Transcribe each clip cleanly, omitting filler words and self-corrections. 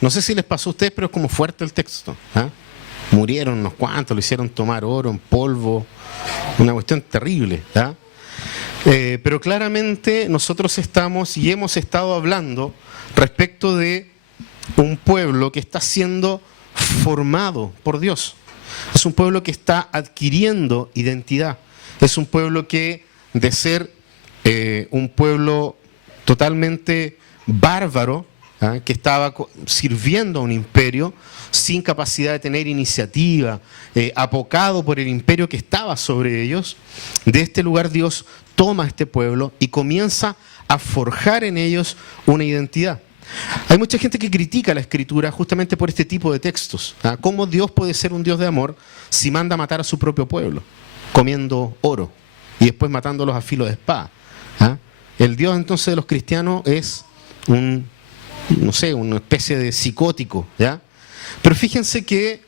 no sé si les pasó a ustedes, pero es como fuerte el texto. Murieron unos cuantos, lo hicieron tomar oro en polvo, una cuestión terrible. Pero claramente nosotros estamos y hemos estado hablando respecto de un pueblo que está siendo formado por Dios. Es un pueblo que está adquiriendo identidad. Es un pueblo que, de ser un pueblo totalmente bárbaro, que estaba sirviendo a un imperio sin capacidad de tener iniciativa, apocado por el imperio que estaba sobre ellos, de este lugar Dios toma a este pueblo y comienza a forjar en ellos una identidad. Hay mucha gente que critica la Escritura justamente por este tipo de textos. ¿Cómo Dios puede ser un Dios de amor si manda a matar a su propio pueblo, comiendo oro y después matándolos a filo de espada? El Dios entonces de los cristianos es no sé, una especie de psicótico, ¿ya? Pero fíjense que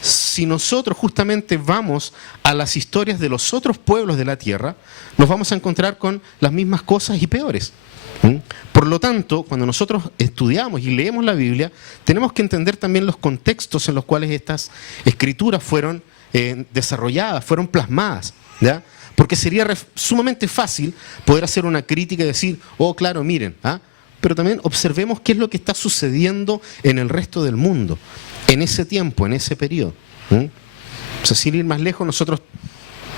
si nosotros justamente vamos a las historias de los otros pueblos de la tierra, nos vamos a encontrar con las mismas cosas y peores. Por lo tanto, cuando nosotros estudiamos y leemos la Biblia, tenemos que entender también los contextos en los cuales estas escrituras fueron desarrolladas, fueron plasmadas, ¿ya? Porque sería sumamente fácil poder hacer una crítica y decir, oh, claro, miren, pero también observemos qué es lo que está sucediendo en el resto del mundo, en ese tiempo, en ese periodo. O sea, sin ir más lejos, nosotros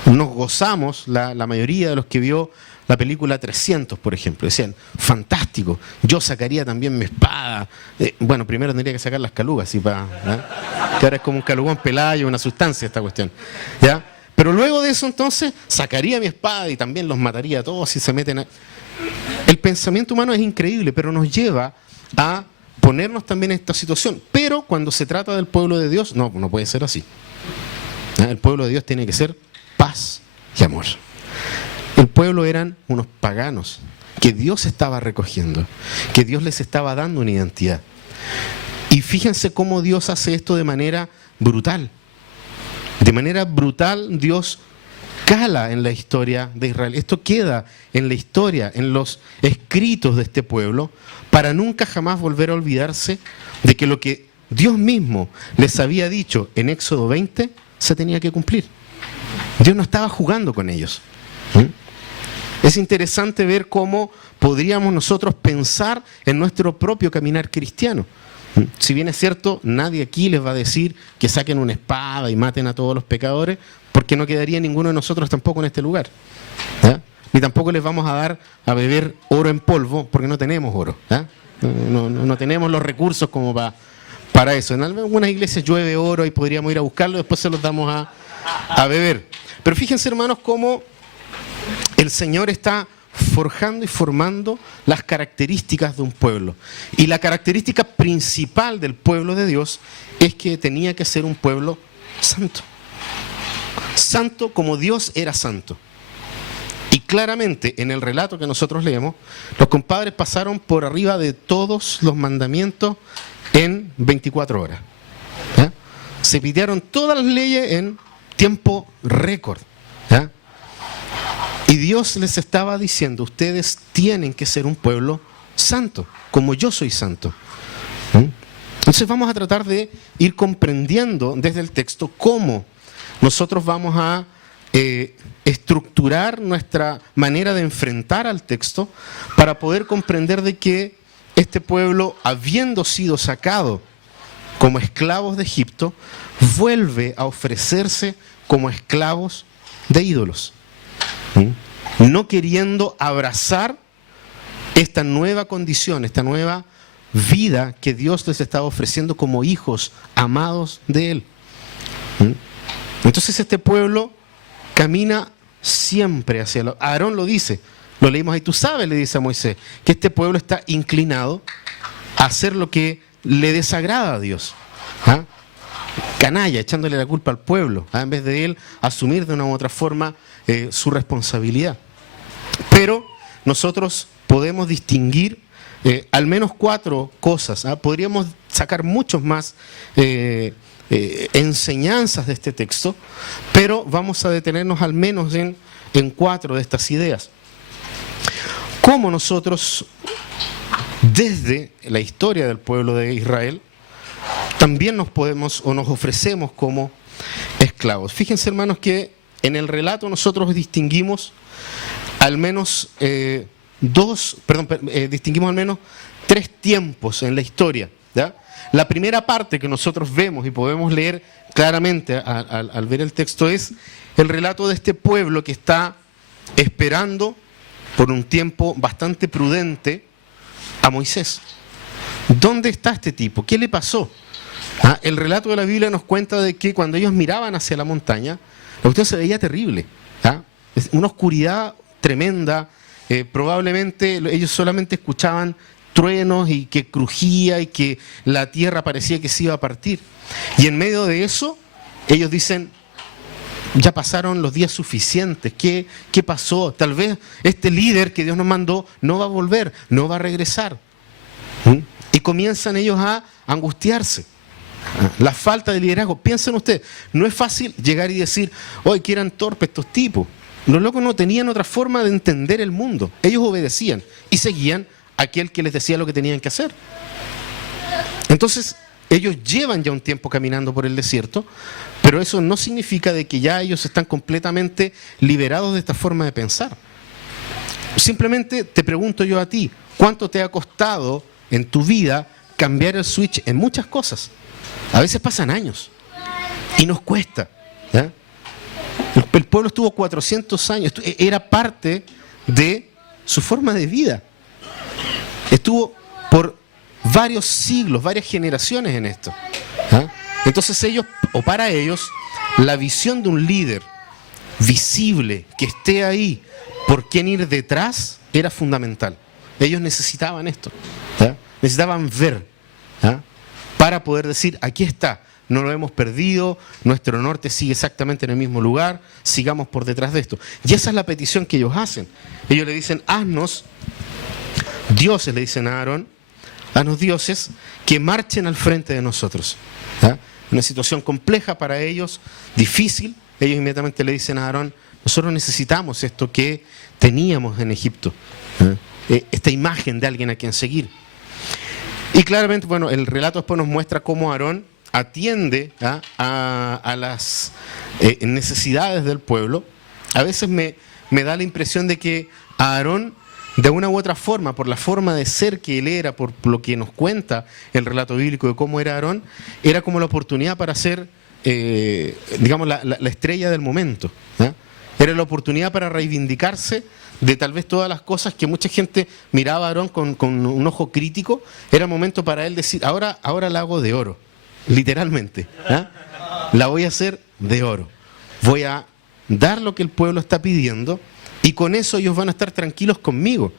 nos gozamos, la mayoría de los que vio la película 300, por ejemplo, decían, fantástico, yo sacaría también mi espada. Bueno, primero tendría que sacar las calugas, ¿sí? Que ahora es como un calugón pelayo, una sustancia esta cuestión, ¿ya? Pero luego de eso entonces sacaría mi espada y también los mataría a todos si se meten a... El pensamiento humano es increíble, pero nos lleva a ponernos también en esta situación. Pero cuando se trata del pueblo de Dios, no puede ser así. El pueblo de Dios tiene que ser paz y amor. El pueblo eran unos paganos que Dios estaba recogiendo, que Dios les estaba dando una identidad. Y fíjense cómo Dios hace esto de manera brutal. De manera brutal Dios cala en la historia de Israel. Esto queda en la historia, en los escritos de este pueblo, para nunca jamás volver a olvidarse de que lo que Dios mismo les había dicho en Éxodo 20 se tenía que cumplir. Dios no estaba jugando con ellos. Es interesante ver cómo podríamos nosotros pensar en nuestro propio caminar cristiano. Si bien es cierto, nadie aquí les va a decir que saquen una espada y maten a todos los pecadores, porque no quedaría ninguno de nosotros tampoco en este lugar. Ni tampoco les vamos a dar a beber oro en polvo, porque no tenemos oro. No tenemos los recursos como para eso. En algunas iglesias llueve oro y podríamos ir a buscarlo, después se los damos a beber. Pero fíjense, hermanos, cómo el Señor está forjando y formando las características de un pueblo. Y la característica principal del pueblo de Dios es que tenía que ser un pueblo santo. Santo como Dios era santo. Y claramente en el relato que nosotros leemos, los compadres pasaron por arriba de todos los mandamientos en 24 horas. Se pidieron todas las leyes en tiempo récord. Y Dios les estaba diciendo, ustedes tienen que ser un pueblo santo, como yo soy santo. Entonces vamos a tratar de ir comprendiendo desde el texto cómo nosotros vamos a estructurar nuestra manera de enfrentar al texto para poder comprender de que este pueblo, habiendo sido sacado como esclavos de Egipto, vuelve a ofrecerse como esclavos de ídolos. No queriendo abrazar esta nueva condición, esta nueva vida que Dios les estaba ofreciendo como hijos amados de Él. Entonces este pueblo camina siempre hacia lo... Aarón lo dice, lo leímos ahí, tú sabes, le dice a Moisés, que este pueblo está inclinado a hacer lo que le desagrada a Dios. Canalla, echándole la culpa al pueblo, en vez de él asumir de una u otra forma su responsabilidad. Pero nosotros podemos distinguir al menos 4 cosas. Podríamos sacar muchos más enseñanzas de este texto, pero vamos a detenernos al menos en 4 de estas ideas. Cómo nosotros, desde la historia del pueblo de Israel, también nos podemos o nos ofrecemos como esclavos. Fíjense, hermanos, que en el relato nosotros distinguimos al menos distinguimos al menos 3 tiempos en la historia, ¿ya? La primera parte que nosotros vemos y podemos leer claramente al ver el texto es el relato de este pueblo que está esperando por un tiempo bastante prudente a Moisés. ¿Dónde está este tipo? ¿Qué le pasó? El relato de la Biblia nos cuenta de que cuando ellos miraban hacia la montaña, la cuestión se veía terrible. Una oscuridad tremenda. Probablemente ellos solamente escuchaban truenos y que crujía y que la tierra parecía que se iba a partir. Y en medio de eso, ellos dicen, ya pasaron los días suficientes. ¿Qué pasó? Tal vez este líder que Dios nos mandó no va a volver, no va a regresar. Y comienzan ellos a angustiarse. La falta de liderazgo. Piensen ustedes, no es fácil llegar y decir, oye, que eran torpes estos tipos. Los locos no tenían otra forma de entender el mundo. Ellos obedecían y seguían a aquel que les decía lo que tenían que hacer. Entonces, ellos llevan ya un tiempo caminando por el desierto, pero eso no significa de que ya ellos están completamente liberados de esta forma de pensar. Simplemente te pregunto yo a ti, ¿cuánto te ha costado en tu vida cambiar el switch en muchas cosas? A veces pasan años y nos cuesta, ¿ya? El pueblo estuvo 400 años, era parte de su forma de vida. Estuvo por varios siglos, varias generaciones en esto. Entonces ellos, o para ellos, la visión de un líder visible, que esté ahí, por quien ir detrás, era fundamental. Ellos necesitaban esto, ¿ya? Necesitaban ver, ¿ya? Para poder decir, aquí está, no lo hemos perdido, nuestro norte sigue exactamente en el mismo lugar, sigamos por detrás de esto. Y esa es la petición que ellos hacen. Ellos le dicen, haznos dioses, le dicen a Aarón, haznos dioses que marchen al frente de nosotros. ¿Ya? Una situación compleja para ellos, difícil. Ellos inmediatamente le dicen a Aarón, nosotros necesitamos esto que teníamos en Egipto, esta imagen de alguien a quien seguir. Y claramente, bueno, el relato después nos muestra cómo Aarón atiende a las necesidades del pueblo. A veces me da la impresión de que a Aarón, de una u otra forma, por la forma de ser que él era, por lo que nos cuenta el relato bíblico de cómo era Aarón, era como la oportunidad para ser, digamos, la estrella del momento, ¿ya? Era la oportunidad para reivindicarse de tal vez todas las cosas que mucha gente miraba a Aarón con un ojo crítico. Era momento para él decir, ahora la hago de oro, literalmente, ¿eh? La voy a hacer de oro. Voy a dar lo que el pueblo está pidiendo y con eso ellos van a estar tranquilos conmigo.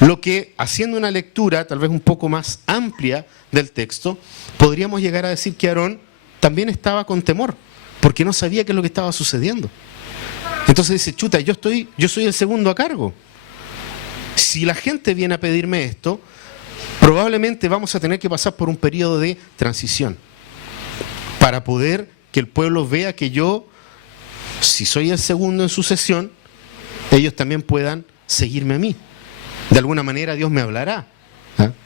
Lo que, haciendo una lectura tal vez un poco más amplia del texto, podríamos llegar a decir que Aarón también estaba con temor, porque no sabía qué es lo que estaba sucediendo. Entonces dice, chuta, yo soy el segundo a cargo. Si la gente viene a pedirme esto, probablemente vamos a tener que pasar por un periodo de transición para poder que el pueblo vea que yo, si soy el segundo en sucesión, ellos también puedan seguirme a mí. De alguna manera Dios me hablará.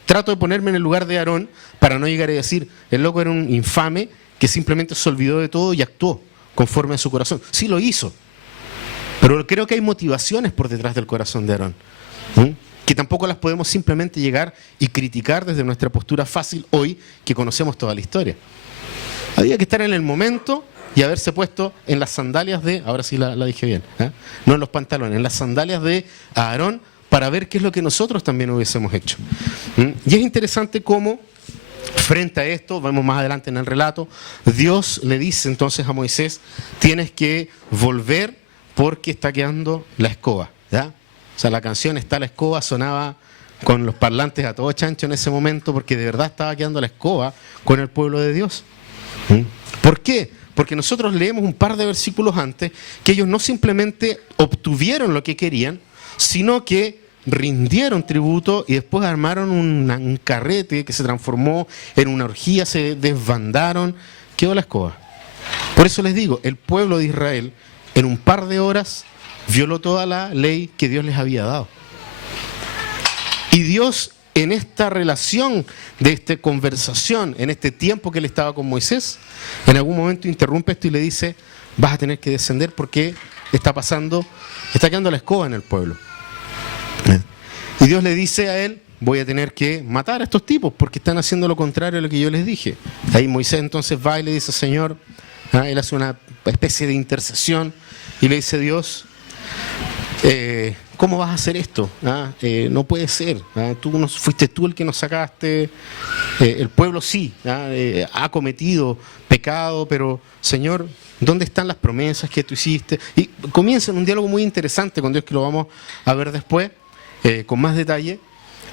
Trato de ponerme en el lugar de Aarón para no llegar a decir, el loco era un infame que simplemente se olvidó de todo y actuó conforme a su corazón. Sí lo hizo. Pero creo que hay motivaciones por detrás del corazón de Aarón, que tampoco las podemos simplemente llegar y criticar desde nuestra postura fácil hoy que conocemos toda la historia. Había que estar en el momento y haberse puesto en las sandalias de, ahora sí la dije bien, no en los pantalones, en las sandalias de Aarón para ver qué es lo que nosotros también hubiésemos hecho. Y es interesante cómo, frente a esto, vemos más adelante en el relato, Dios le dice entonces a Moisés, tienes que volver porque está quedando la escoba, ¿ya? O sea, la canción Está la escoba sonaba con los parlantes a todo chancho en ese momento porque de verdad estaba quedando la escoba con el pueblo de Dios. ¿Por qué? Porque nosotros leemos un par de versículos antes que ellos no simplemente obtuvieron lo que querían, sino que rindieron tributo y después armaron un carrete que se transformó en una orgía, se desbandaron, quedó la escoba. Por eso les digo, el pueblo de Israel en un par de horas violó toda la ley que Dios les había dado. Y Dios en esta relación de esta conversación, en este tiempo que él estaba con Moisés, en algún momento interrumpe esto y le dice, vas a tener que descender porque está quedando la escoba en el pueblo. Y Dios le dice a él, voy a tener que matar a estos tipos porque están haciendo lo contrario a lo que yo les dije. Ahí Moisés entonces va y le dice, Señor, él hace una especie de intercesión y le dice, Dios, ¿cómo vas a hacer esto? No puede ser. Fuiste tú el que nos sacaste. El pueblo sí, ha cometido pecado, pero Señor, ¿dónde están las promesas que tú hiciste? Y comienza en un diálogo muy interesante con Dios que lo vamos a ver después, con más detalle,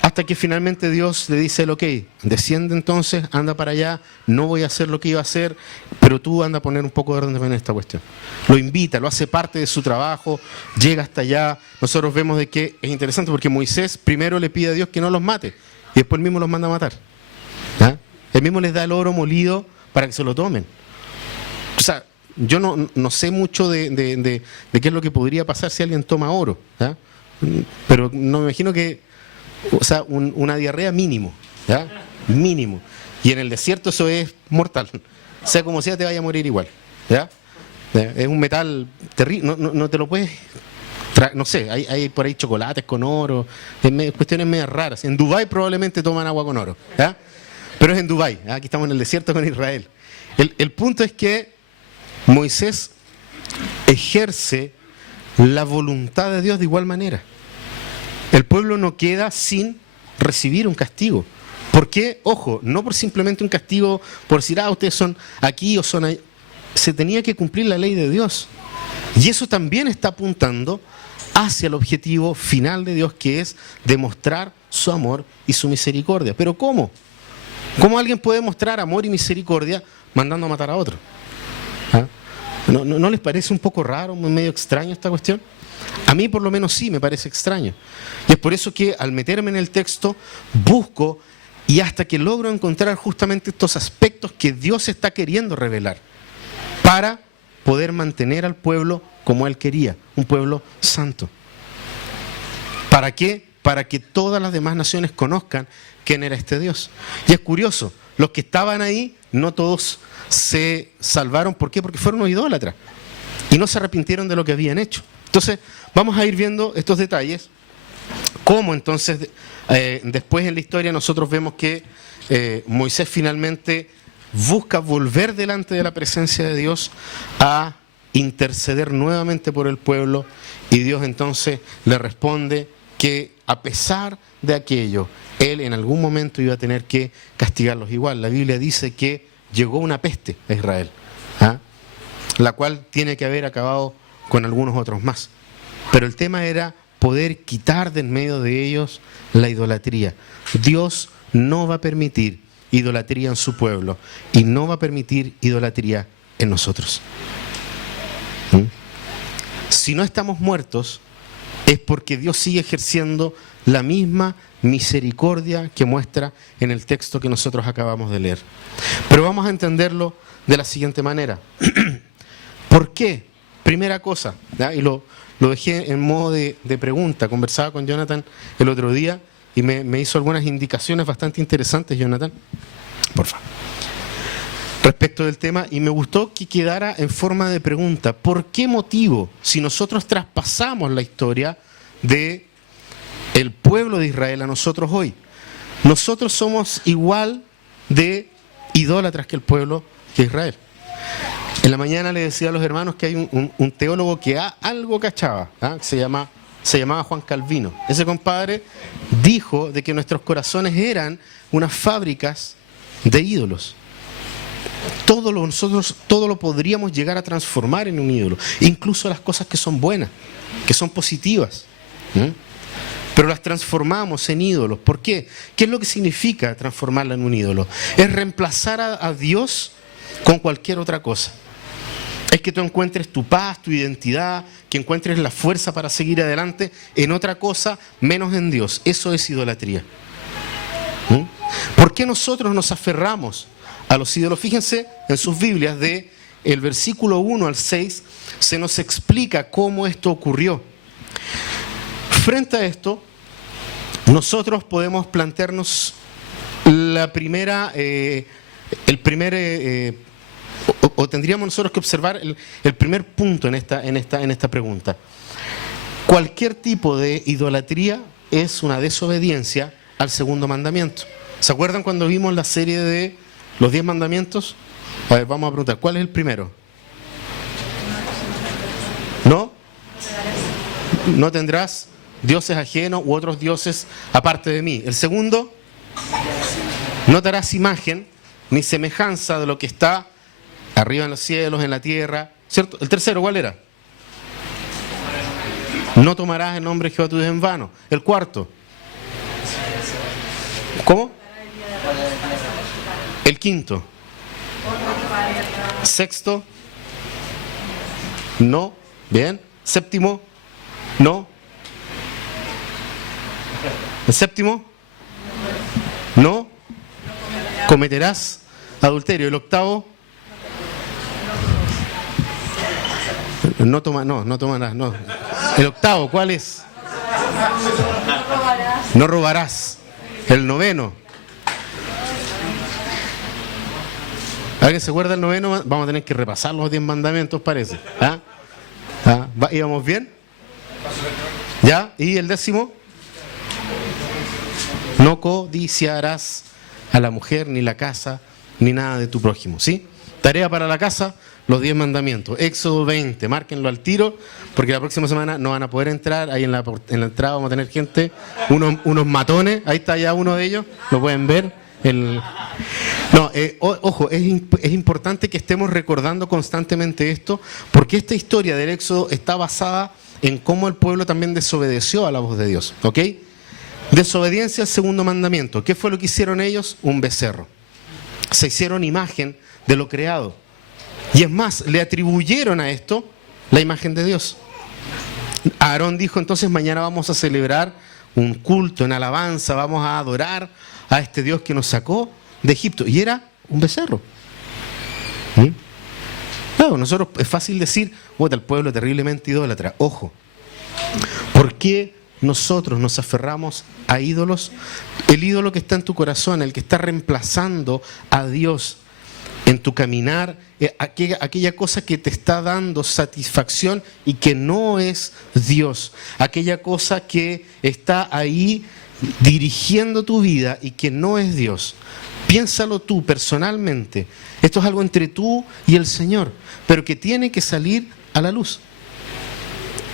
hasta que finalmente Dios le dice, ok, desciende entonces, anda para allá, no voy a hacer lo que iba a hacer, pero tú anda a poner un poco de orden en esta cuestión. Lo invita, lo hace parte de su trabajo, llega hasta allá. Nosotros vemos de que es interesante porque Moisés primero le pide a Dios que no los mate y después él mismo los manda a matar. Él mismo les da el oro molido para que se lo tomen. O sea, yo no sé mucho de qué es lo que podría pasar si alguien toma oro, pero no me imagino que, o sea, una diarrea mínimo, mínimo. Y en el desierto eso es mortal. Sea como sea, te vaya a morir igual. Es un metal terrible, no te lo puedes... No sé, hay por ahí chocolates con oro, cuestiones medio raras. En Dubái probablemente toman agua con oro, pero es en Dubái, aquí estamos en el desierto con Israel. El punto es que Moisés ejerce la voluntad de Dios de igual manera. El pueblo no queda sin recibir un castigo. ¿Por qué? Ojo, no por simplemente un castigo por decir, ustedes son aquí o son ahí. Se tenía que cumplir la ley de Dios. Y eso también está apuntando hacia el objetivo final de Dios, que es demostrar su amor y su misericordia. ¿Pero cómo? ¿Cómo alguien puede mostrar amor y misericordia mandando a matar a otro? ¿No les parece un poco raro, medio extraño esta cuestión? A mí por lo menos sí me parece extraño. Y es por eso que al meterme en el texto busco y hasta que logro encontrar justamente estos aspectos que Dios está queriendo revelar para poder mantener al pueblo como Él quería, un pueblo santo. ¿Para qué? Para que todas las demás naciones conozcan quién era este Dios. Y es curioso, los que estaban ahí, no todos se salvaron. ¿Por qué? Porque fueron idólatras y no se arrepintieron de lo que habían hecho. Entonces, vamos a ir viendo estos detalles. Cómo entonces, después en la historia nosotros vemos que Moisés finalmente busca volver delante de la presencia de Dios a interceder nuevamente por el pueblo, y Dios entonces le responde que a pesar de aquello, Él en algún momento iba a tener que castigarlos igual. La Biblia dice que llegó una peste a Israel, la cual tiene que haber acabado con algunos otros más. Pero el tema era poder quitar de en medio de ellos la idolatría. Dios no va a permitir idolatría en su pueblo y no va a permitir idolatría en nosotros. Si no estamos muertos es porque Dios sigue ejerciendo la misma misericordia que muestra en el texto que nosotros acabamos de leer. Pero vamos a entenderlo de la siguiente manera. ¿Por qué? Primera cosa, y lo dejé en modo de pregunta. Conversaba con Jonathan el otro día y me hizo algunas indicaciones bastante interesantes, Jonathan, por favor, respecto del tema, y me gustó que quedara en forma de pregunta. ¿Por qué motivo, si nosotros traspasamos la historia de el pueblo de Israel a nosotros hoy, nosotros somos igual de idólatras que el pueblo de Israel? En la mañana le decía a los hermanos que hay un teólogo que algo cachaba, se llamaba Juan Calvino. Ese compadre dijo de que nuestros corazones eran unas fábricas de ídolos. Todo lo podríamos llegar a transformar en un ídolo, incluso las cosas que son buenas, que son positivas, pero las transformamos en ídolos. ¿Por qué? ¿Qué es lo que significa transformarla en un ídolo? Es reemplazar a Dios con cualquier otra cosa. Es que tú encuentres tu paz, tu identidad, que encuentres la fuerza para seguir adelante en otra cosa menos en Dios. Eso es idolatría. ¿Por qué nosotros nos aferramos a los ídolos? Fíjense en sus Biblias, de el versículo 1 al 6, se nos explica cómo esto ocurrió. Frente a esto, nosotros podemos plantearnos la primera, o tendríamos nosotros que observar el primer punto en esta pregunta. Cualquier tipo de idolatría es una desobediencia al segundo mandamiento. ¿Se acuerdan cuando vimos la serie de los 10 mandamientos? A ver, vamos a preguntar, ¿cuál es el primero? No tendrás dioses ajenos u otros dioses aparte de mí. El segundo, no te harás imagen ni semejanza de lo que está arriba en los cielos, en la tierra, ¿cierto? El tercero, ¿cuál era? No tomarás el nombre de Jehová tu Dios en vano. El cuarto, ¿cómo? El quinto. Sexto, no. Bien. Séptimo, no. El séptimo, no. Cometerás adulterio. El octavo, no tomarás, no. El octavo, ¿cuál es? No robarás. El noveno. ¿Alguien se acuerda del noveno? Vamos a tener que repasar los 10 mandamientos, parece. ¿Ah? ¿Íbamos bien? ¿Ya? ¿Y el décimo? No codiciarás a la mujer, ni la casa, ni nada de tu prójimo. ¿Sí? Tarea para la casa, los 10 mandamientos. Éxodo 20, márquenlo al tiro, porque la próxima semana no van a poder entrar. Ahí en la entrada vamos a tener gente, unos matones. Ahí está ya uno de ellos, lo pueden ver. Ojo, es importante que estemos recordando constantemente esto, porque esta historia del Éxodo está basada en cómo el pueblo también desobedeció a la voz de Dios, ¿ok? Desobediencia al segundo mandamiento. ¿Qué fue lo que hicieron ellos? Un becerro. Se hicieron imagen de lo creado. Y es más, le atribuyeron a esto la imagen de Dios. Aarón dijo, entonces mañana vamos a celebrar un culto en alabanza, vamos a adorar a este Dios que nos sacó de Egipto. Y era un becerro. Claro, nosotros es fácil decir, el pueblo terriblemente idólatra. Ojo, ¿por qué nosotros nos aferramos a ídolos? El ídolo que está en tu corazón, el que está reemplazando a Dios en tu caminar, aquella cosa que te está dando satisfacción y que no es Dios, aquella cosa que está ahí dirigiendo tu vida y que no es Dios. Piénsalo tú personalmente. Esto es algo entre tú y el Señor, pero que tiene que salir a la luz.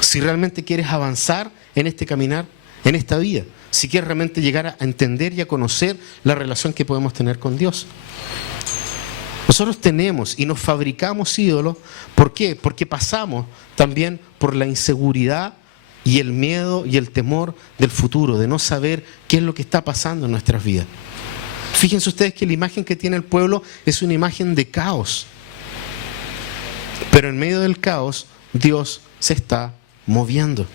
Si realmente quieres avanzar en este caminar, en esta vida, si quieres realmente llegar a entender y a conocer la relación que podemos tener con Dios. Nosotros tenemos y nos fabricamos ídolos. ¿Por qué? Porque pasamos también por la inseguridad y el miedo y el temor del futuro, de no saber qué es lo que está pasando en nuestras vidas. Fíjense ustedes que la imagen que tiene el pueblo es una imagen de caos. Pero en medio del caos, Dios se está moviendo.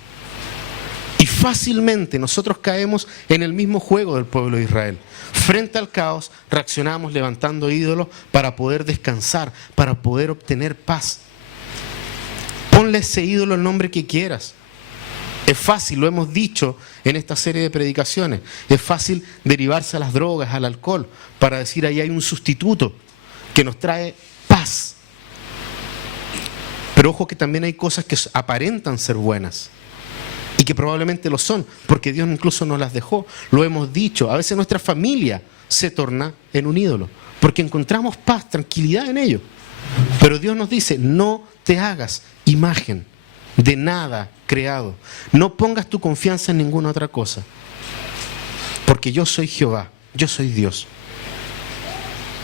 Y fácilmente nosotros caemos en el mismo juego del pueblo de Israel. Frente al caos, reaccionamos levantando ídolos para poder descansar, para poder obtener paz. Ponle a ese ídolo el nombre que quieras. Es fácil, lo hemos dicho en esta serie de predicaciones, es fácil derivarse a las drogas, al alcohol, para decir ahí hay un sustituto que nos trae paz. Pero ojo que también hay cosas que aparentan ser buenas y que probablemente lo son, porque Dios incluso nos las dejó. Lo hemos dicho, a veces nuestra familia se torna en un ídolo, porque encontramos paz, tranquilidad en ello. Pero Dios nos dice, no te hagas imagen de nada creado. No pongas tu confianza en ninguna otra cosa. Porque yo soy Jehová, yo soy Dios.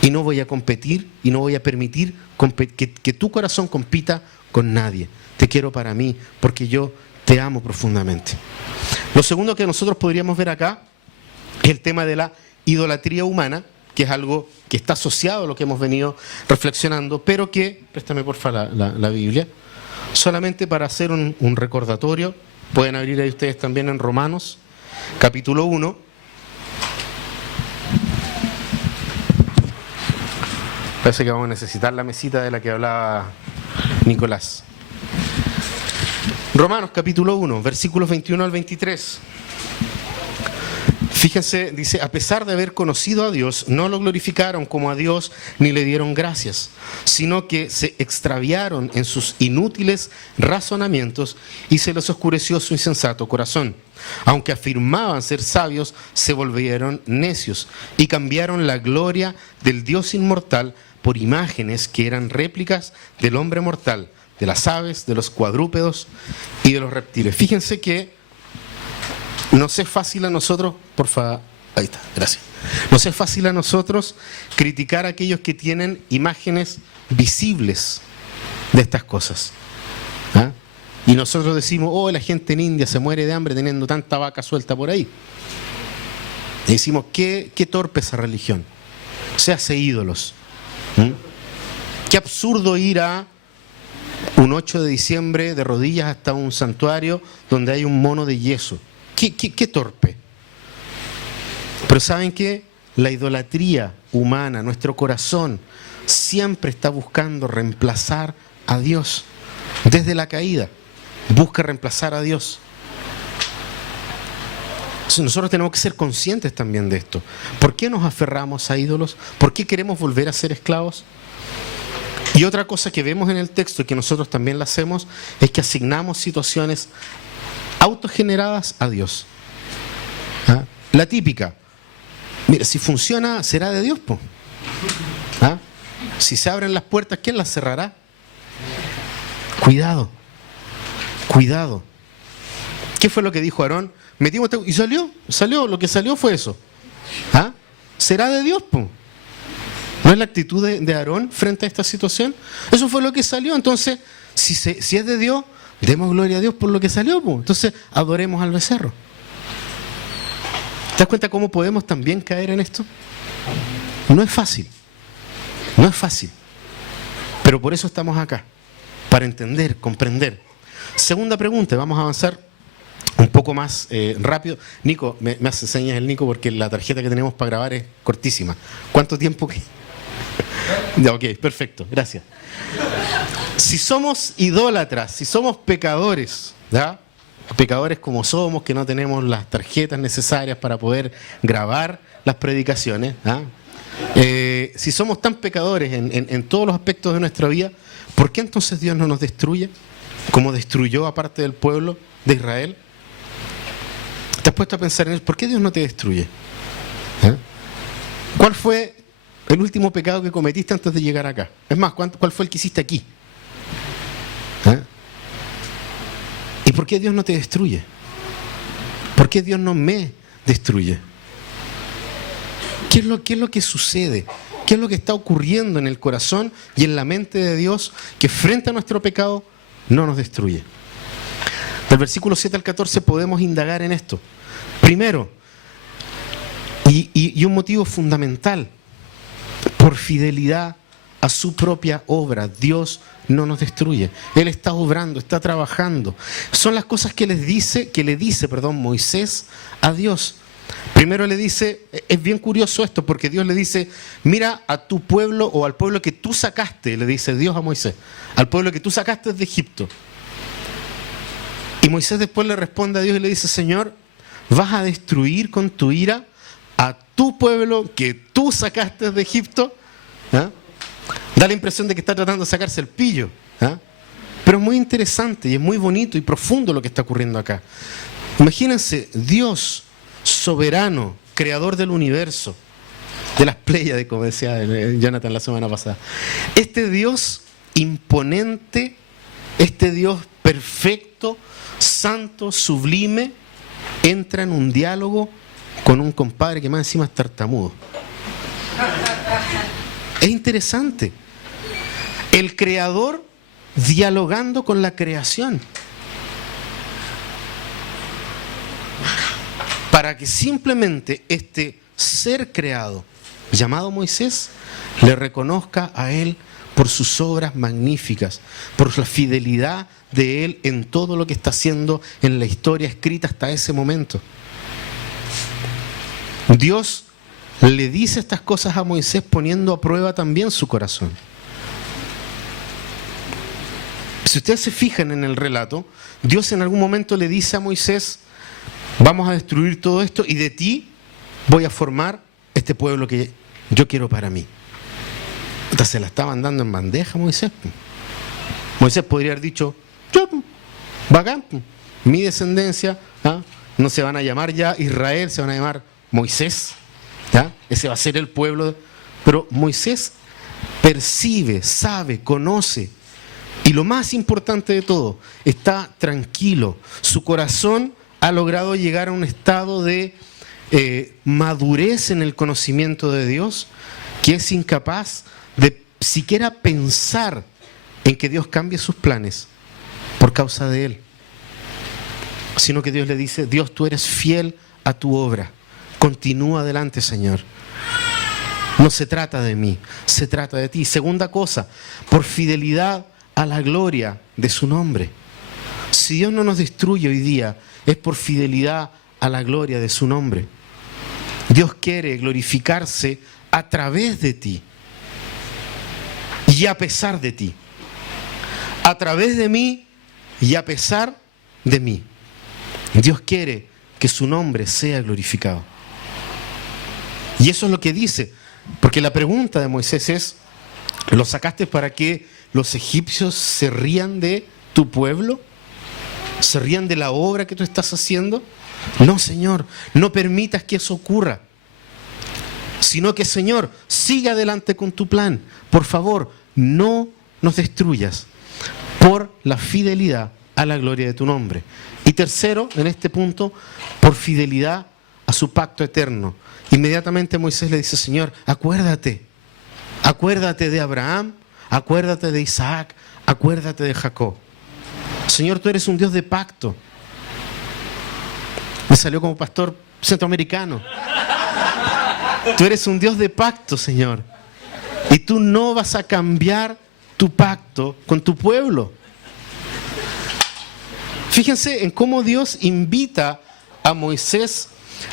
Y no voy a competir y no voy a permitir que tu corazón compita con nadie. Te quiero para mí, porque yo te amo profundamente. Lo segundo que nosotros podríamos ver acá es el tema de la idolatría humana, que es algo que está asociado a lo que hemos venido reflexionando, pero que, préstame porfa la Biblia, solamente para hacer un recordatorio, pueden abrir ahí ustedes también en Romanos, capítulo 1. Parece que vamos a necesitar la mesita de la que hablaba Nicolás. Romanos capítulo 1, versículos 21 al 23. Fíjense, dice, a pesar de haber conocido a Dios, no lo glorificaron como a Dios ni le dieron gracias, sino que se extraviaron en sus inútiles razonamientos y se les oscureció su insensato corazón. Aunque afirmaban ser sabios, se volvieron necios y cambiaron la gloria del Dios inmortal por imágenes que eran réplicas del hombre mortal, de las aves, de los cuadrúpedos y de los reptiles. Fíjense que nos es fácil a nosotros, por favor, ahí está, gracias. Nos es fácil a nosotros criticar a aquellos que tienen imágenes visibles de estas cosas. ¿Ah? Y nosotros decimos, oh, la gente en India se muere de hambre teniendo tanta vaca suelta por ahí. Y decimos, qué torpe esa religión. Se hace ídolos. ¿Mm? Qué absurdo ir a un 8 de diciembre de rodillas hasta un santuario donde hay un mono de yeso. Qué torpe. Pero ¿saben qué? La idolatría humana, nuestro corazón, siempre está buscando reemplazar a Dios. Desde la caída, busca reemplazar a Dios. Entonces nosotros tenemos que ser conscientes también de esto. ¿Por qué nos aferramos a ídolos? ¿Por qué queremos volver a ser esclavos? Y otra cosa que vemos en el texto y que nosotros también la hacemos es que asignamos situaciones autogeneradas a Dios. ¿Ah? La típica, mira, si funciona, será de Dios, po. ¿Ah? Si se abren las puertas, ¿quién las cerrará? Cuidado, cuidado. ¿Qué fue lo que dijo Aarón? Metimos y salió, lo que salió fue eso. ¿Ah? ¿Será de Dios, po? ¿No es la actitud de Aarón frente a esta situación? Eso fue lo que salió. Entonces, si es de Dios, demos gloria a Dios por lo que salió, pues. Entonces adoremos al becerro. ¿Te das cuenta cómo podemos también caer en esto? No es fácil. No es fácil. Pero por eso estamos acá. Para entender, comprender. Segunda pregunta, vamos a avanzar un poco más rápido. Nico, me hace señas el Nico porque la tarjeta que tenemos para grabar es cortísima. ¿Cuánto tiempo? Ya, ok, perfecto, gracias. Si somos idólatras, si somos pecadores, ¿ya? Pecadores como somos, que no tenemos las tarjetas necesarias para poder grabar las predicaciones, ¿ya? Si somos tan pecadores en todos los aspectos de nuestra vida, ¿por qué entonces Dios no nos destruye? Como destruyó a parte del pueblo de Israel. ¿Te has puesto a pensar en eso? ¿Por qué Dios no te destruye? ¿Eh? ¿Cuál fue el último pecado que cometiste antes de llegar acá? Es más, ¿cuál fue el que hiciste aquí? ¿Eh? ¿Y por qué Dios no te destruye? ¿Por qué Dios no me destruye? ¿Qué es lo que sucede? ¿Qué es lo que está ocurriendo en el corazón y en la mente de Dios que frente a nuestro pecado no nos destruye? Del versículo 7 al 14 podemos indagar en esto. Primero, y un motivo fundamental, por fidelidad a su propia obra, Dios no nos destruye. Él está obrando, está trabajando. Son las cosas que le dice Moisés a Dios. Primero le dice, es bien curioso esto, porque Dios le dice, mira a tu pueblo o al pueblo que tú sacaste, le dice Dios a Moisés, al pueblo que tú sacaste de Egipto. Y Moisés después le responde a Dios y le dice, Señor, ¿vas a destruir con tu ira a tu pueblo que tú sacaste de Egipto? ¿Ah? Da la impresión de que está tratando de sacarse el pillo. ¿Ah? Pero es muy interesante y es muy bonito y profundo lo que está ocurriendo acá. Imagínense, Dios soberano, creador del universo, de las Pléyades, como decía Jonathan la semana pasada. Este Dios imponente, este Dios perfecto, santo, sublime, entra en un diálogo con un compadre que más encima es tartamudo. Es interesante. El creador dialogando con la creación. Para que simplemente este ser creado, llamado Moisés, le reconozca a él por sus obras magníficas, por la fidelidad de él en todo lo que está haciendo en la historia escrita hasta ese momento. Dios le dice estas cosas a Moisés poniendo a prueba también su corazón. Si ustedes se fijan en el relato, Dios en algún momento le dice a Moisés, vamos a destruir todo esto y de ti voy a formar este pueblo que yo quiero para mí. Entonces se la estaban dando en bandeja a Moisés. Moisés podría haber dicho, yo, bacán, mi descendencia, ¿ah? No se van a llamar ya Israel, se van a llamar Moisés, ¿ya? Ese va a ser el pueblo. Pero Moisés percibe, sabe, conoce, y lo más importante de todo, está tranquilo. Su corazón ha logrado llegar a un estado de madurez en el conocimiento de Dios, que es incapaz de siquiera pensar en que Dios cambie sus planes por causa de él, sino que Dios le dice, Dios, tú eres fiel a tu obra, continúa adelante, Señor. No se trata de mí, se trata de ti. Segunda cosa, por fidelidad a la gloria de su nombre. Si Dios no nos destruye hoy día, es por fidelidad a la gloria de su nombre. Dios quiere glorificarse a través de ti y a pesar de ti. A través de mí y a pesar de mí. Dios quiere que su nombre sea glorificado. Y eso es lo que dice, porque la pregunta de Moisés es, ¿lo sacaste para que los egipcios se rían de tu pueblo? ¿Se rían de la obra que tú estás haciendo? No, Señor, no permitas que eso ocurra. Sino que, Señor, siga adelante con tu plan. Por favor, no nos destruyas por la fidelidad a la gloria de tu nombre. Y tercero, en este punto, por fidelidad a su pacto eterno. Inmediatamente Moisés le dice, Señor, acuérdate de Abraham, acuérdate de Isaac, acuérdate de Jacob. Señor, tú eres un Dios de pacto. Me salió como pastor centroamericano. Tú eres un Dios de pacto, Señor. Y tú no vas a cambiar tu pacto con tu pueblo. Fíjense en cómo Dios invita a Moisés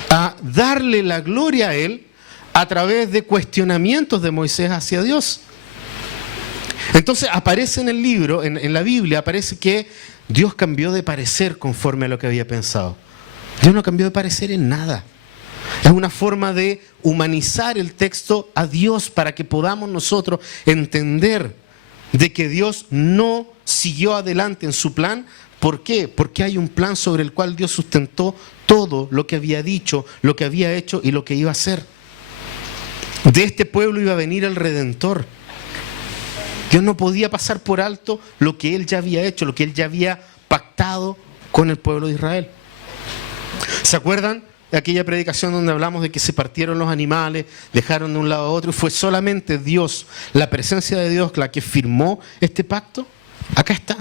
a darle la gloria a él a través de cuestionamientos de Moisés hacia Dios. Entonces aparece en el libro, en la Biblia, aparece que Dios cambió de parecer conforme a lo que había pensado. Dios no cambió de parecer en nada. Es una forma de humanizar el texto a Dios para que podamos nosotros entender de que Dios no siguió adelante en su plan. ¿Por qué? Porque hay un plan sobre el cual Dios sustentó todo lo que había dicho, lo que había hecho y lo que iba a hacer. De este pueblo iba a venir el Redentor. Dios no podía pasar por alto lo que Él ya había hecho, lo que Él ya había pactado con el pueblo de Israel. ¿Se acuerdan de aquella predicación donde hablamos de que se partieron los animales, dejaron de un lado a otro? ¿Fue solamente Dios, la presencia de Dios, la que firmó este pacto? Acá está.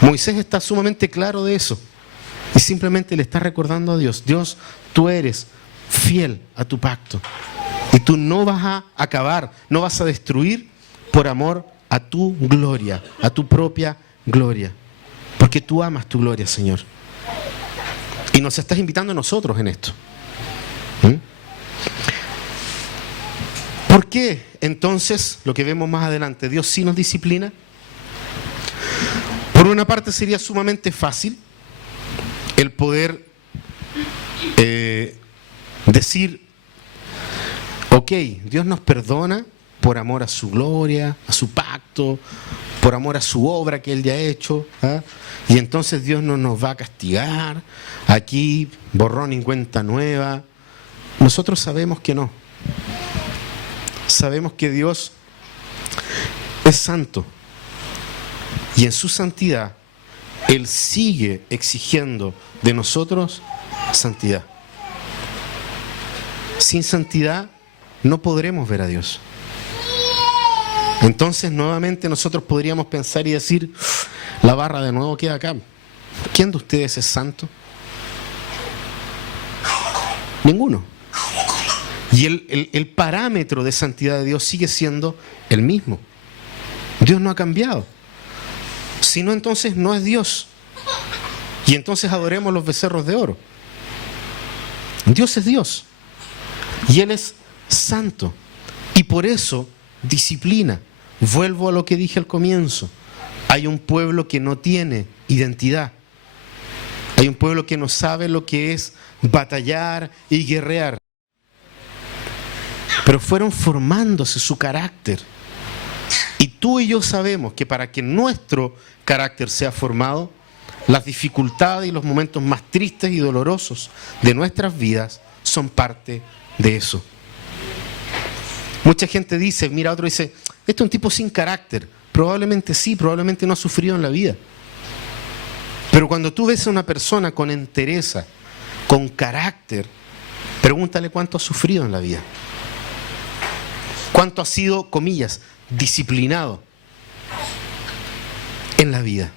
Moisés está sumamente claro de eso. Y simplemente le está recordando a Dios, Dios, tú eres fiel a tu pacto. Y tú no vas a acabar, no vas a destruir por amor a tu gloria, a tu propia gloria. Porque tú amas tu gloria, Señor. Y nos estás invitando a nosotros en esto. ¿Por qué entonces, lo que vemos más adelante, Dios sí nos disciplina? Por una parte sería sumamente fácil el poder decir, ok, Dios nos perdona por amor a su gloria, a su pacto, por amor a su obra que Él ya ha hecho, ¿ah? Y entonces Dios no nos va a castigar, aquí borrón y cuenta nueva. Nosotros sabemos que no. Sabemos que Dios es santo. Y en su santidad, Él sigue exigiendo de nosotros santidad. Sin santidad no podremos ver a Dios. Entonces nuevamente nosotros podríamos pensar y decir, la barra de nuevo queda acá. ¿Quién de ustedes es santo? Ninguno. Y el parámetro de santidad de Dios sigue siendo el mismo. Dios no ha cambiado. Si no, entonces no es Dios. Y entonces adoremos los becerros de oro. Dios es Dios. Y Él es santo. Y por eso disciplina. Vuelvo a lo que dije al comienzo. Hay un pueblo que no tiene identidad. Hay un pueblo que no sabe lo que es batallar y guerrear. pero fueron formándose su carácter. Y tú y yo sabemos que para que nuestro carácter sea formado, las dificultades y los momentos más tristes y dolorosos de nuestras vidas son parte de eso. Mucha gente dice, mira, otro dice, este es un tipo sin carácter. Probablemente sí, probablemente no ha sufrido en la vida. Pero cuando tú ves a una persona con entereza, con carácter, pregúntale cuánto ha sufrido en la vida. Cuánto ha sido, comillas, disciplinado en la vida.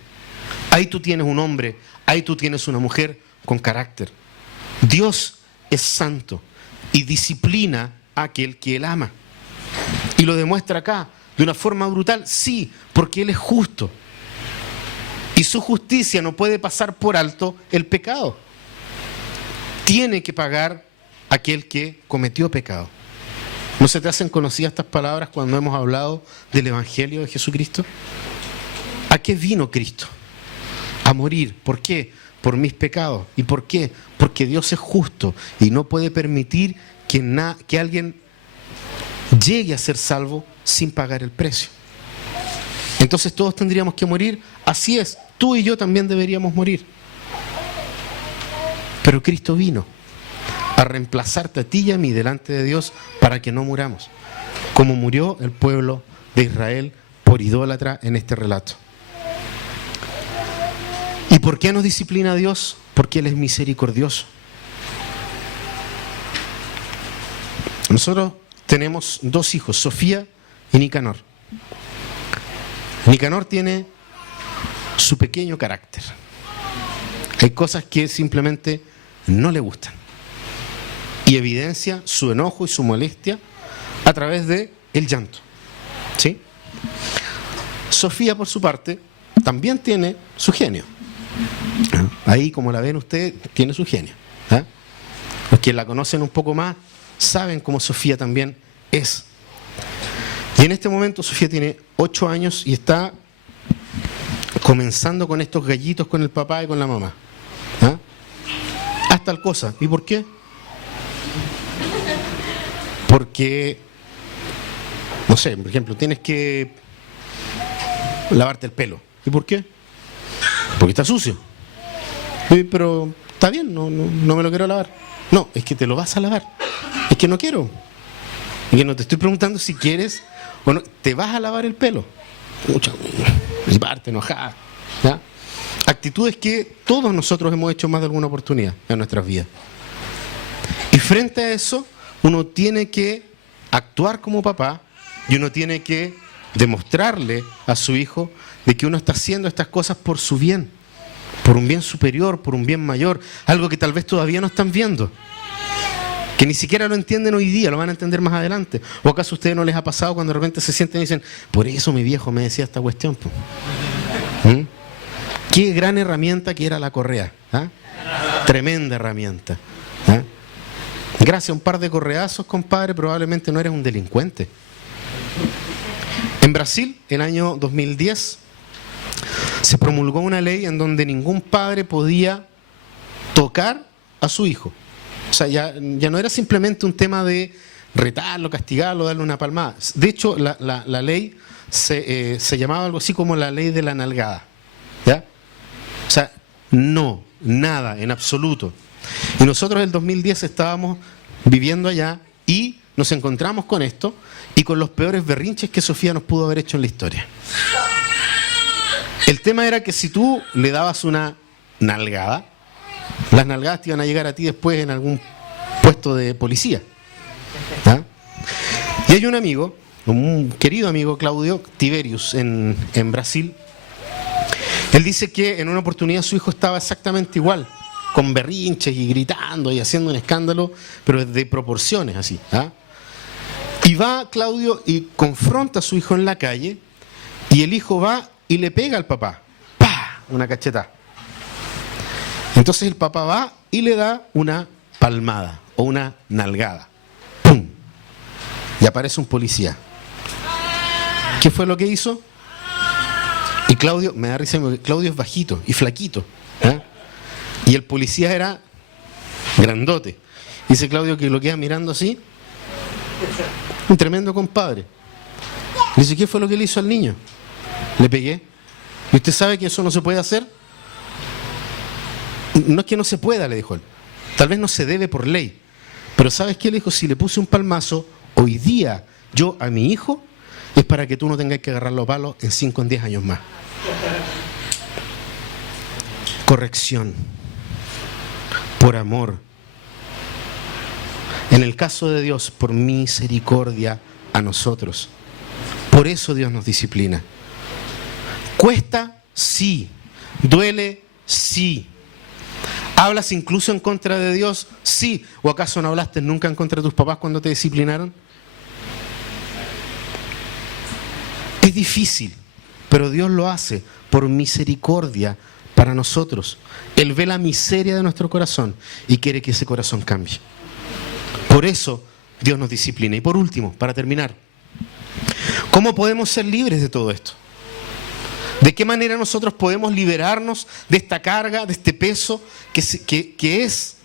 Ahí tú tienes un hombre, ahí tú tienes una mujer con carácter. Dios es santo y disciplina a aquel que Él ama. Y lo demuestra acá, de una forma brutal, sí, porque Él es justo. Y su justicia no puede pasar por alto el pecado. Tiene que pagar aquel que cometió pecado. ¿No se te hacen conocidas estas palabras cuando hemos hablado del Evangelio de Jesucristo? ¿A qué vino Cristo? A morir. ¿Por qué? Por mis pecados. ¿Y por qué? Porque Dios es justo y no puede permitir que alguien llegue a ser salvo sin pagar el precio. Entonces todos tendríamos que morir. Así es, tú y yo también deberíamos morir. Pero Cristo vino a reemplazarte a ti y a mí delante de Dios para que no muramos, como murió el pueblo de Israel por idólatra en este relato. ¿Y por qué nos disciplina Dios? Porque Él es misericordioso. Nosotros tenemos dos hijos, Sofía y Nicanor. Nicanor tiene su pequeño carácter. Hay cosas que simplemente no le gustan. Y evidencia su enojo y su molestia a través de el llanto. ¿Sí? Sofía, por su parte, también tiene su genio. Ahí, como la ven ustedes, tiene su genio. Los que la conocen un poco más saben cómo Sofía también es. Y en este momento Sofía tiene 8 años y está comenzando con estos gallitos con el papá y con la mamá. Haz tal cosa. ¿Y por qué? Porque, no sé, por ejemplo, tienes que lavarte el pelo. ¿Y por qué? Porque está sucio. Sí, pero está bien, no me lo quiero lavar. No, es que te lo vas a lavar. Es que no quiero. Es que no te estoy preguntando si quieres o no. Te vas a lavar el pelo. Mucha mi parte enojada. ¿Ya? Actitudes que todos nosotros hemos hecho más de alguna oportunidad en nuestras vidas. Y frente a eso, uno tiene que actuar como papá y uno tiene que demostrarle a su hijo de que uno está haciendo estas cosas por su bien, por un bien superior, por un bien mayor, algo que tal vez todavía no están viendo, que ni siquiera lo entienden hoy día, lo van a entender más adelante. ¿O acaso a ustedes no les ha pasado cuando de repente se sienten y dicen, por eso mi viejo me decía esta cuestión? Qué gran herramienta que era la correa. Tremenda herramienta. Gracias a un par de correazos, compadre, probablemente no eres un delincuente. En Brasil, el año 2010, se promulgó una ley en donde ningún padre podía tocar a su hijo. O sea, ya no era simplemente un tema de retarlo, castigarlo, darle una palmada. De hecho, la ley se llamaba algo así como la ley de la nalgada. ¿Ya? O sea, no, nada, en absoluto. Y nosotros en el 2010 estábamos viviendo allá y nos encontramos con esto y con los peores berrinches que Sofía nos pudo haber hecho en la historia. El tema era que si tú le dabas una nalgada, las nalgadas te iban a llegar a ti después en algún puesto de policía. Y hay un amigo, un querido amigo, Claudio Tiberius, en Brasil. Él dice que en una oportunidad su hijo estaba exactamente igual, con berrinches y gritando y haciendo un escándalo, pero de proporciones así. Y va Claudio y confronta a su hijo en la calle, y el hijo va y le pega al papá. ¡Pah! Una cachetada. Entonces el papá va y le da una palmada o una nalgada. ¡Pum! Y aparece un policía. ¿Qué fue lo que hizo? Y Claudio, me da risa porque Claudio es bajito y flaquito. Y el policía era grandote. Dice Claudio que lo queda mirando así Un tremendo compadre. Le dice, ¿qué fue lo que le hizo al niño? Le pegué. ¿Y usted sabe que eso no se puede hacer? No es que no se pueda, le dijo él. Tal vez no se debe por ley. Pero ¿sabes qué? Le dijo, si le puse un palmazo, hoy día yo a mi hijo, es para que tú no tengas que agarrar los palos en 5 o en 10 años más. Corrección. Por amor. En el caso de Dios, por misericordia a nosotros. Por eso Dios nos disciplina. ¿Cuesta? Sí. ¿Duele? Sí. ¿Hablas incluso en contra de Dios? Sí. ¿O acaso no hablaste nunca en contra de tus papás cuando te disciplinaron? Es difícil, pero Dios lo hace por misericordia para nosotros. Él ve la miseria de nuestro corazón y quiere que ese corazón cambie. Por eso Dios nos disciplina. Y por último, para terminar, ¿cómo podemos ser libres de todo esto? ¿De qué manera nosotros podemos liberarnos de esta carga, de este peso que es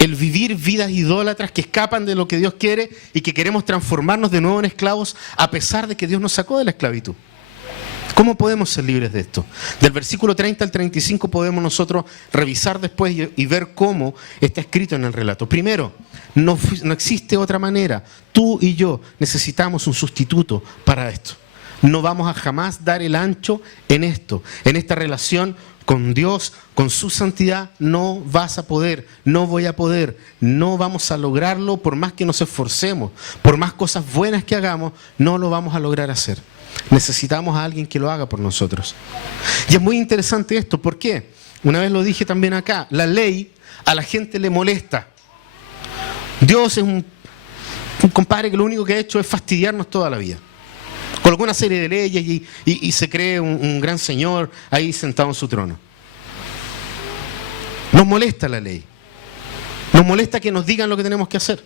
el vivir vidas idólatras que escapan de lo que Dios quiere y que queremos transformarnos de nuevo en esclavos a pesar de que Dios nos sacó de la esclavitud? ¿Cómo podemos ser libres de esto? Del versículo 30 al 35 podemos nosotros revisar después y ver cómo está escrito en el relato. Primero, no existe otra manera. Tú y yo necesitamos un sustituto para esto. No vamos a jamás dar el ancho en esto, en esta relación con Dios, con su santidad. No vas a poder, no voy a poder, no vamos a lograrlo por más que nos esforcemos, por más cosas buenas que hagamos, no lo vamos a lograr hacer. Necesitamos a alguien que lo haga por nosotros. Y es muy interesante esto, ¿por qué? Una vez lo dije también acá, la ley a la gente le molesta. Dios es un compadre que lo único que ha hecho es fastidiarnos toda la vida. Colocó una serie de leyes y se cree un gran señor ahí sentado en su trono. Nos molesta la ley. Nos molesta que nos digan lo que tenemos que hacer.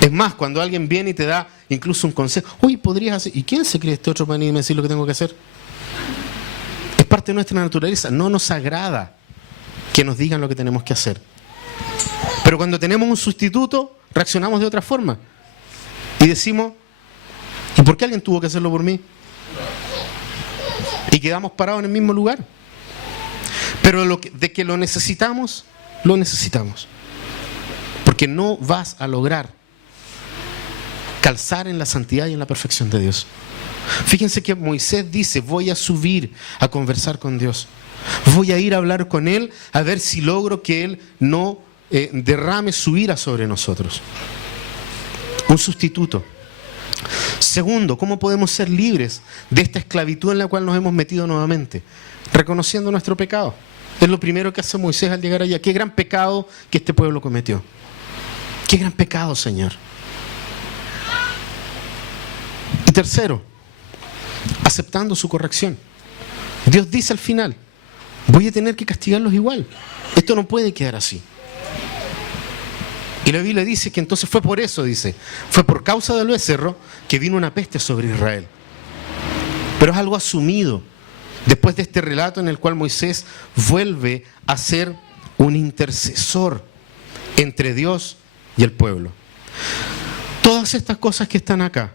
Es más, cuando alguien viene y te da incluso un consejo, oye, podrías hacer, ¿y quién se cree este otro para venir y me decir lo que tengo que hacer? Es parte de nuestra naturaleza. No nos agrada que nos digan lo que tenemos que hacer. Pero cuando tenemos un sustituto, reaccionamos de otra forma. Y decimos, ¿y por qué alguien tuvo que hacerlo por mí? Y quedamos parados en el mismo lugar. Pero de que lo necesitamos, lo necesitamos. Porque no vas a lograr calzar en la santidad y en la perfección de Dios. Fíjense que Moisés dice, voy a subir a conversar con Dios. Voy a ir a hablar con Él a ver si logro que Él no derrame su ira sobre nosotros. Un sustituto. Segundo, ¿cómo podemos ser libres de esta esclavitud en la cual nos hemos metido nuevamente? Reconociendo nuestro pecado. Es lo primero que hace Moisés al llegar allá. Qué gran pecado que este pueblo cometió. Qué gran pecado, Señor. Y tercero, aceptando su corrección. Dios dice al final, voy a tener que castigarlos igual. Esto no puede quedar así. Y la Biblia dice que entonces fue por eso, dice, fue por causa del becerro que vino una peste sobre Israel. Pero es algo asumido después de este relato en el cual Moisés vuelve a ser un intercesor entre Dios y el pueblo. Todas estas cosas que están acá,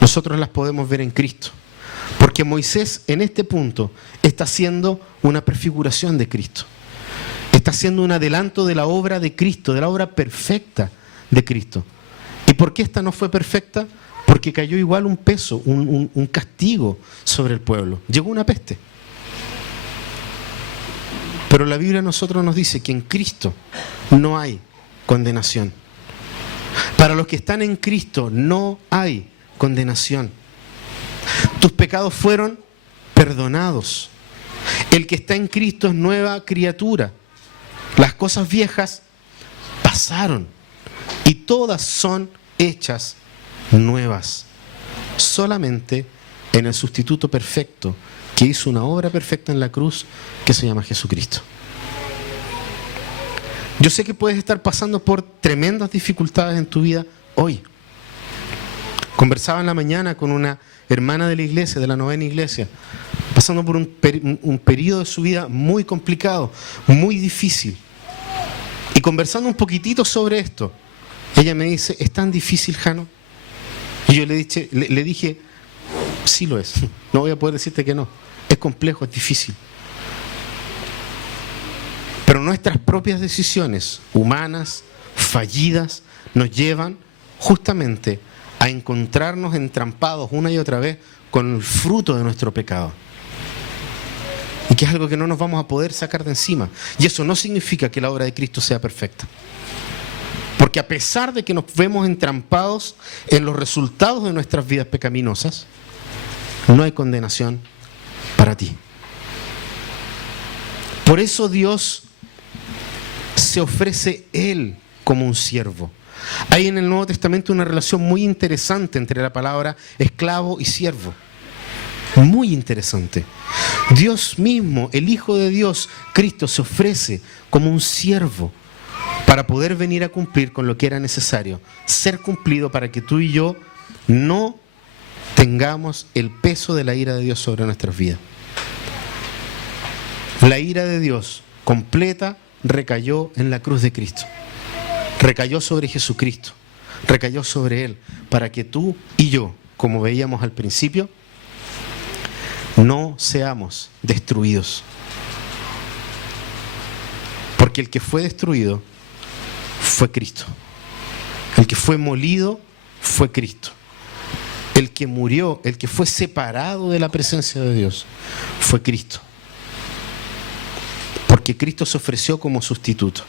nosotros las podemos ver en Cristo. Porque Moisés en este punto está haciendo una prefiguración de Cristo. Está haciendo un adelanto de la obra de Cristo, de la obra perfecta de Cristo. ¿Y por qué esta no fue perfecta? Porque cayó igual un peso, un castigo sobre el pueblo. Llegó una peste. Pero la Biblia a nosotros nos dice que en Cristo no hay condenación. Para los que están en Cristo no hay condenación. Tus pecados fueron perdonados. El que está en Cristo es nueva criatura. Las cosas viejas pasaron y todas son hechas nuevas. Solamente en el sustituto perfecto que hizo una obra perfecta en la cruz que se llama Jesucristo. Yo sé que puedes estar pasando por tremendas dificultades en tu vida hoy. Conversaba en la mañana con una hermana de la iglesia, de la novena iglesia, pasando por un periodo de su vida muy complicado, muy difícil. Y conversando un poquitito sobre esto, Ella me dice, ¿es tan difícil, Jano? Y yo le dije, sí lo es. No voy a poder decirte que no. Es complejo, es difícil. Pero nuestras propias decisiones humanas, fallidas, nos llevan justamente a encontrarnos entrampados una y otra vez con el fruto de nuestro pecado. Y que es algo que no nos vamos a poder sacar de encima. Y eso no significa que la obra de Cristo sea perfecta. Porque a pesar de que nos vemos entrampados en los resultados de nuestras vidas pecaminosas, no hay condenación para ti. Por eso Dios se ofrece Él como un siervo. Hay en el Nuevo Testamento una relación muy interesante entre la palabra esclavo y siervo. Muy interesante. Dios mismo, el Hijo de Dios, Cristo, se ofrece como un siervo para poder venir a cumplir con lo que era necesario, ser cumplido para que tú y yo no tengamos el peso de la ira de Dios sobre nuestras vidas. La ira de Dios completa recayó en la cruz de Cristo. Recayó sobre Jesucristo. Recayó sobre Él para que tú y yo, como veíamos al principio, no seamos destruidos. Porque el que fue destruido fue Cristo. El que fue molido fue Cristo. El que murió, el que fue separado de la presencia de Dios fue Cristo. Porque Cristo se ofreció como sustituto.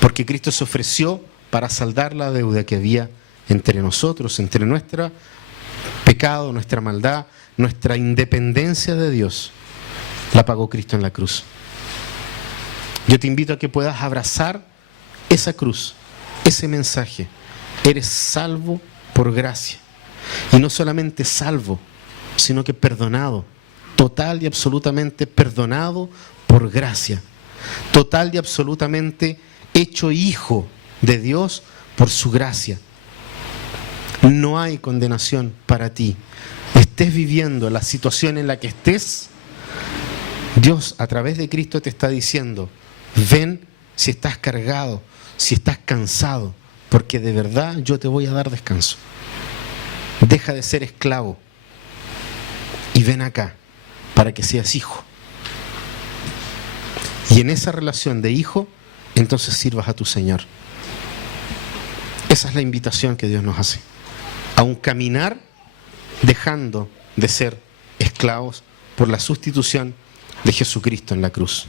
Porque Cristo se ofreció para saldar la deuda que había entre nosotros, entre nuestro pecado, nuestra maldad, nuestra independencia de Dios. La pagó Cristo en la cruz. Yo te invito a que puedas abrazar esa cruz, ese mensaje. Eres salvo por gracia. Y no solamente salvo, sino que perdonado. Total y absolutamente perdonado por gracia. Total y absolutamente hecho hijo de Dios por su gracia. No hay condenación para ti. Estés viviendo la situación en la que estés, Dios a través de Cristo te está diciendo, ven si estás cargado, si estás cansado, porque de verdad yo te voy a dar descanso. Deja de ser esclavo y ven acá para que seas hijo. Y en esa relación de hijo, entonces sirvas a tu Señor. Esa es la invitación que Dios nos hace. A un caminar dejando de ser esclavos por la sustitución de Jesucristo en la cruz.